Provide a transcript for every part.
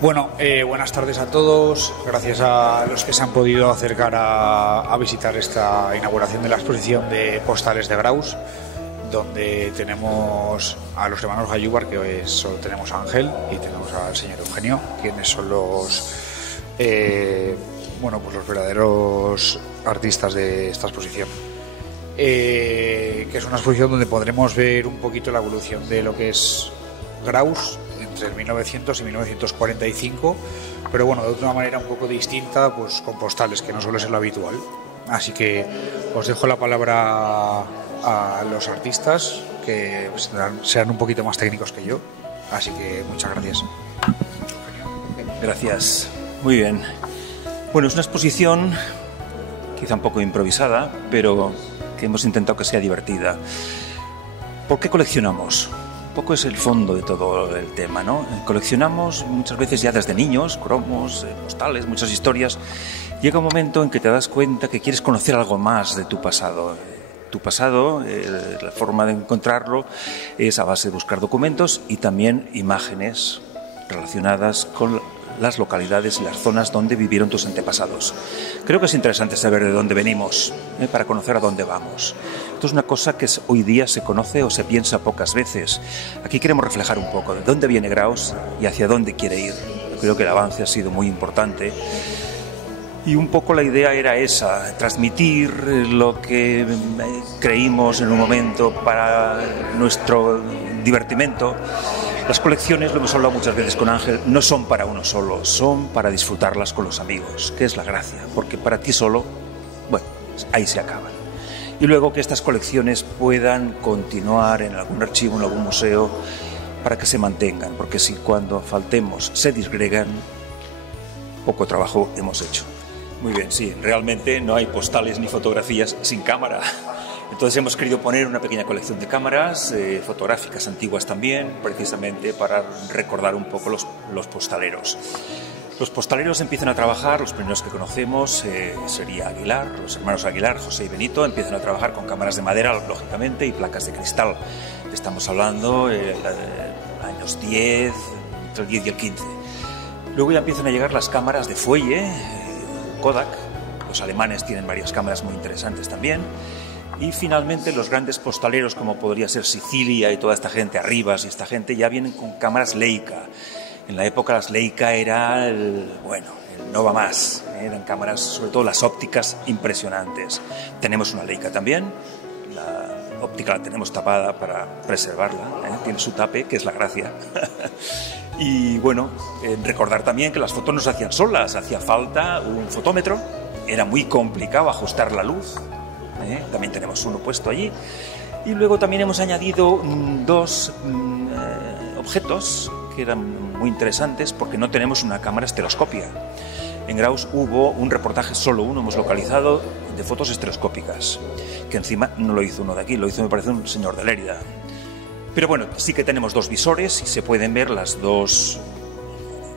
Bueno, buenas tardes a todos. Gracias a los que se han podido acercar a visitar esta inauguración de la exposición de postales de Graus, donde tenemos a los hermanos Gallúbar, que hoy solo tenemos a Ángel, y tenemos al señor Eugenio, quienes son los los verdaderos artistas de esta exposición. Que es una exposición donde podremos ver un poquito la evolución de lo que es Graus entre el 1900 y 1945, pero bueno, de una manera un poco distinta, pues con postales, que no suele ser lo habitual. Así que os dejo la palabra a los artistas, que sean un poquito más técnicos que yo. Así que muchas gracias. Gracias. Muy bien. Bueno, es una exposición quizá un poco improvisada, pero que hemos intentado que sea divertida. ¿Por qué coleccionamos? Un poco es el fondo de todo el tema, ¿no? Coleccionamos muchas veces ya desde niños, cromos, postales, muchas historias. Llega un momento en que te das cuenta que quieres conocer algo más de tu pasado. Tu pasado, la forma de encontrarlo es a base de buscar documentos y también imágenes relacionadas con las localidades y las zonas donde vivieron tus antepasados. Creo que es interesante saber de dónde venimos, para conocer a dónde vamos. Esto es una cosa que hoy día se conoce o se piensa pocas veces. Aquí queremos reflejar un poco de dónde viene Graus y hacia dónde quiere ir. Creo que el avance ha sido muy importante. Y un poco la idea era esa, transmitir lo que creímos en un momento para nuestro divertimento. Las colecciones, lo hemos hablado muchas veces con Ángel, no son para uno solo, son para disfrutarlas con los amigos, que es la gracia, porque para ti solo, bueno, ahí se acaban. Y luego que estas colecciones puedan continuar en algún archivo, en algún museo, para que se mantengan, porque si cuando faltemos se disgregan, poco trabajo hemos hecho. Muy bien, sí, realmente no hay postales ni fotografías sin cámara. Entonces hemos querido poner una pequeña colección de cámaras fotográficas antiguas también, precisamente para recordar un poco los postaleros. Los postaleros empiezan a trabajar, los primeros que conocemos sería Aguilar, los hermanos Aguilar, José y Benito, empiezan a trabajar con cámaras de madera, lógicamente, y placas de cristal. Estamos hablando años 10, entre el 10 y el 15. Luego ya empiezan a llegar las cámaras de fuelle, Kodak, los alemanes tienen varias cámaras muy interesantes también, y finalmente los grandes postaleros como podría ser Sicilia y toda esta gente, Arribas y esta gente, ya vienen con cámaras Leica. En la época las Leica era el no va más, eran cámaras, sobre todo las ópticas, impresionantes. Tenemos una Leica también, la óptica la tenemos tapada para preservarla, tiene su tape, que es la gracia. Y bueno, recordar también que las fotos no se hacían solas, hacía falta un fotómetro, era muy complicado ajustar la luz, también tenemos uno puesto allí. Y luego también hemos añadido dos objetos que eran muy interesantes porque no tenemos una cámara estereoscópica. En Graus hubo un reportaje, solo uno hemos localizado, de fotos estereoscópicas, que encima no lo hizo uno de aquí, lo hizo me parece un señor de Lérida. Pero bueno, sí que tenemos dos visores y se pueden ver las dos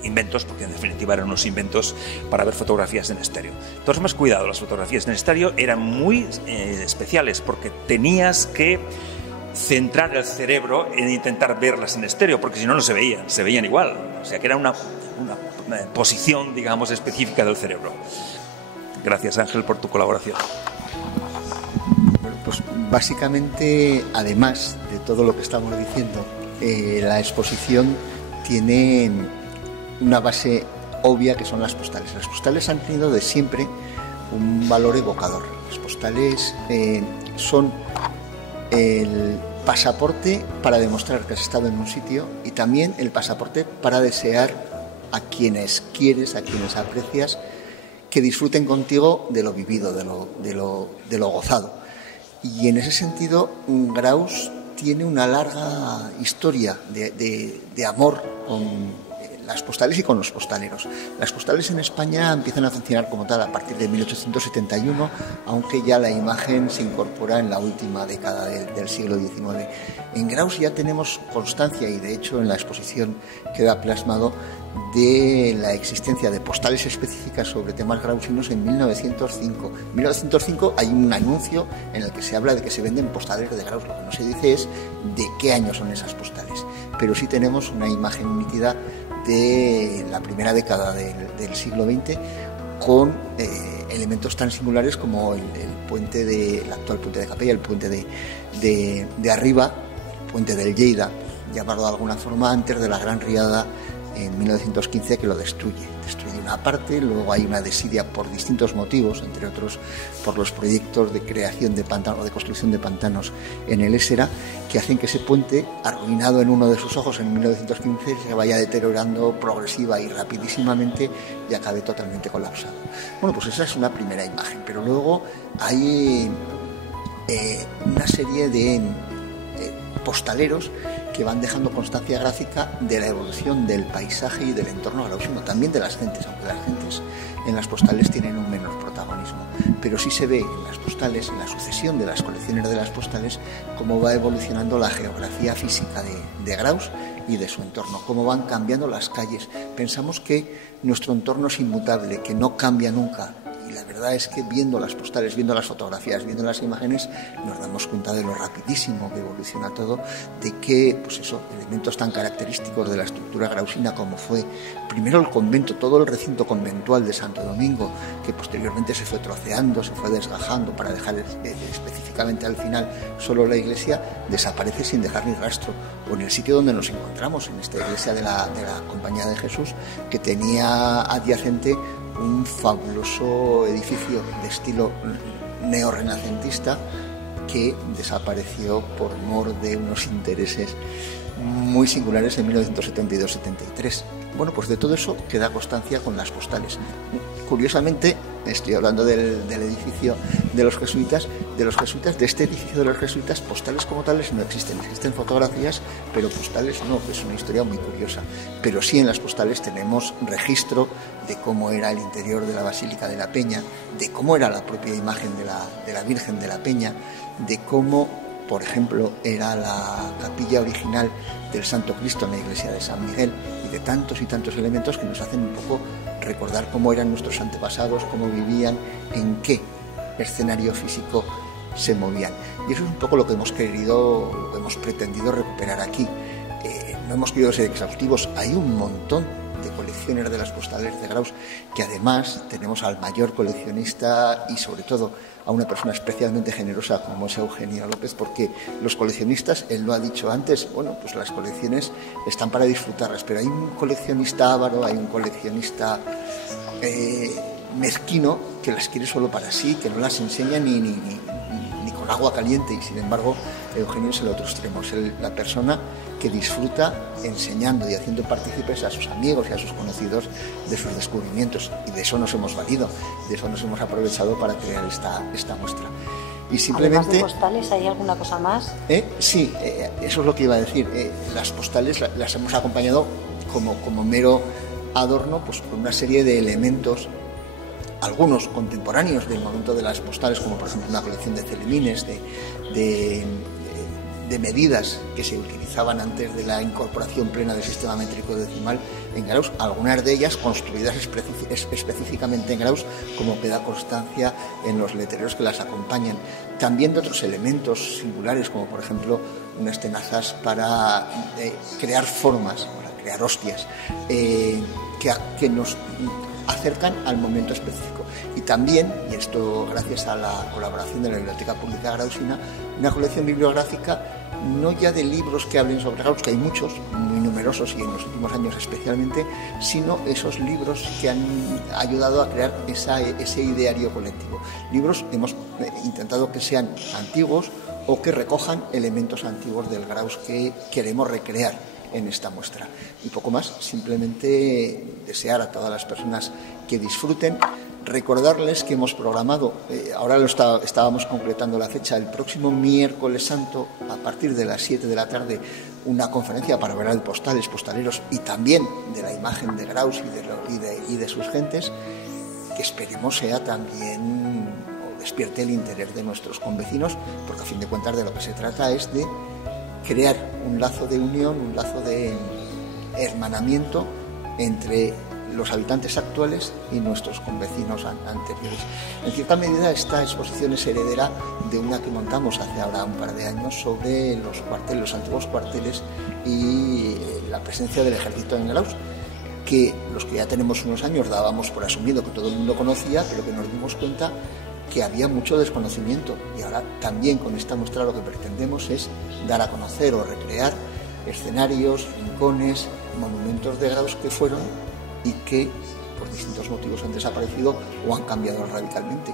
inventos, porque en definitiva eran unos inventos para ver fotografías en estéreo. Entonces, más cuidado, las fotografías en estéreo eran muy especiales porque tenías que centrar el cerebro en intentar verlas en estéreo, porque si no, no se veían igual. O sea que era una posición, digamos, específica del cerebro. Gracias, Ángel, por tu colaboración. Pues básicamente, además de todo lo que estamos diciendo, la exposición tiene una base obvia que son las postales. Las postales han tenido de siempre un valor evocador. Las postales son el pasaporte para demostrar que has estado en un sitio y también el pasaporte para desear a quienes quieres, a quienes aprecias, que disfruten contigo de lo vivido, de lo gozado. Y en ese sentido, Graus tiene una larga historia de amor con las postales y con los postaleros. Las postales en España empiezan a funcionar como tal a partir de 1871, aunque ya la imagen se incorpora en la última década del siglo XIX. En Graus ya tenemos constancia, y de hecho en la exposición queda plasmado, de la existencia de postales específicas sobre temas grausinos en 1905. En 1905 hay un anuncio en el que se habla de que se venden postales de Graus. Lo que no se dice es de qué año son esas postales, pero sí tenemos una imagen nítida de la primera década del siglo XX, con elementos tan singulares como el puente el actual puente de Capella, el puente de Arriba, el puente del Lleida, llamarlo de alguna forma, antes de la Gran Riada en 1915, que lo destruye una parte. Luego hay una desidia por distintos motivos, entre otros por los proyectos de creación de pantanos, de construcción de pantanos en el Ésera, que hacen que ese puente, arruinado en uno de sus ojos en 1915, se vaya deteriorando progresiva y rapidísimamente y acabe totalmente colapsado. Bueno, pues esa es una primera imagen, pero luego hay una serie de postaleros que van dejando constancia gráfica de la evolución del paisaje y del entorno grausino, también de las gentes, aunque las gentes en las postales tienen un menor protagonismo. Pero sí se ve en las postales, en la sucesión de las colecciones de las postales, cómo va evolucionando la geografía física de Graus y de su entorno, cómo van cambiando las calles. Pensamos que nuestro entorno es inmutable, que no cambia nunca. Y la verdad es que viendo las postales, viendo las fotografías, viendo las imágenes, nos damos cuenta de lo rapidísimo que evoluciona todo, de que, pues eso, elementos tan característicos de la estructura grausina como fue primero el convento, todo el recinto conventual de Santo Domingo, que posteriormente se fue troceando, se fue desgajando para dejar específicamente al final solo la iglesia, desaparece sin dejar ni rastro. O en el sitio donde nos encontramos, en esta iglesia de la Compañía de Jesús, que tenía adyacente un fabuloso edificio de estilo neorrenacentista que desapareció por mor de unos intereses muy singulares en 1972-73. Bueno, pues de todo eso queda constancia con las postales. Curiosamente, estoy hablando del edificio de los jesuitas, de este edificio de los jesuitas, postales como tales no existen. Existen fotografías, pero postales no, que es una historia muy curiosa. Pero sí, en las postales tenemos registro de cómo era el interior de la Basílica de la Peña, de cómo era la propia imagen de la Virgen de la Peña, de cómo, por ejemplo, era la capilla original del Santo Cristo en la iglesia de San Miguel, y de tantos y tantos elementos que nos hacen un poco recordar cómo eran nuestros antepasados, cómo vivían, en qué escenario físico se movían. Y eso es un poco lo que hemos querido, lo que hemos pretendido recuperar aquí. No hemos querido ser exhaustivos, hay un montón de colecciones de las postales de Graus, que además tenemos al mayor coleccionista y sobre todo a una persona especialmente generosa como es Eugenio López, porque los coleccionistas, él lo ha dicho antes, bueno, pues las colecciones están para disfrutarlas, pero hay un coleccionista avaro, hay un coleccionista mezquino que las quiere solo para sí, que no las enseña ni con agua caliente, y sin embargo Eugenio es el otro extremo, es la persona que disfruta enseñando y haciendo partícipes a sus amigos y a sus conocidos de sus descubrimientos, y de eso nos hemos valido, de eso nos hemos aprovechado para crear esta muestra. Y simplemente, además de postales, ¿hay alguna cosa más? Sí, eso es lo que iba a decir. Las postales las hemos acompañado como mero adorno, pues con una serie de elementos, algunos contemporáneos del momento de las postales, como por ejemplo una colección de celemines, de medidas que se utilizaban antes de la incorporación plena del sistema métrico decimal en Graus, algunas de ellas construidas específicamente en Graus, como queda constancia en los letreros que las acompañan. También de otros elementos singulares, como por ejemplo unas tenazas para crear formas, para crear hostias, que nos acercan al momento específico. Y también, y esto gracias a la colaboración de la Biblioteca Pública Grausina, una colección bibliográfica no ya de libros que hablen sobre Graus, que hay muchos, muy numerosos y en los últimos años especialmente, sino esos libros que han ayudado a crear ese ideario colectivo. Libros hemos intentado que sean antiguos o que recojan elementos antiguos del Graus que queremos recrear en esta muestra. Y poco más, simplemente desear a todas las personas que disfruten, recordarles que hemos programado, ahora estábamos concretando la fecha, el próximo miércoles santo, a partir de las 7 de la tarde, una conferencia para hablar de postales, postaleros y también de la imagen de Graus y de sus gentes, que esperemos sea también, o despierte el interés de nuestros convecinos, porque a fin de cuentas de lo que se trata es de crear un lazo de unión, un lazo de hermanamiento entre los habitantes actuales y nuestros convecinos anteriores. En cierta medida esta exposición es heredera de una que montamos hace ahora un par de años sobre los cuarteles, los antiguos cuarteles y la presencia del ejército en Graus. que los que ya tenemos unos años dábamos por asumido que todo el mundo conocía, pero que nos dimos cuenta que había mucho desconocimiento. Y ahora también con esta muestra lo que pretendemos es dar a conocer o recrear escenarios, rincones, monumentos de Graus que fueron y que por distintos motivos han desaparecido o han cambiado radicalmente.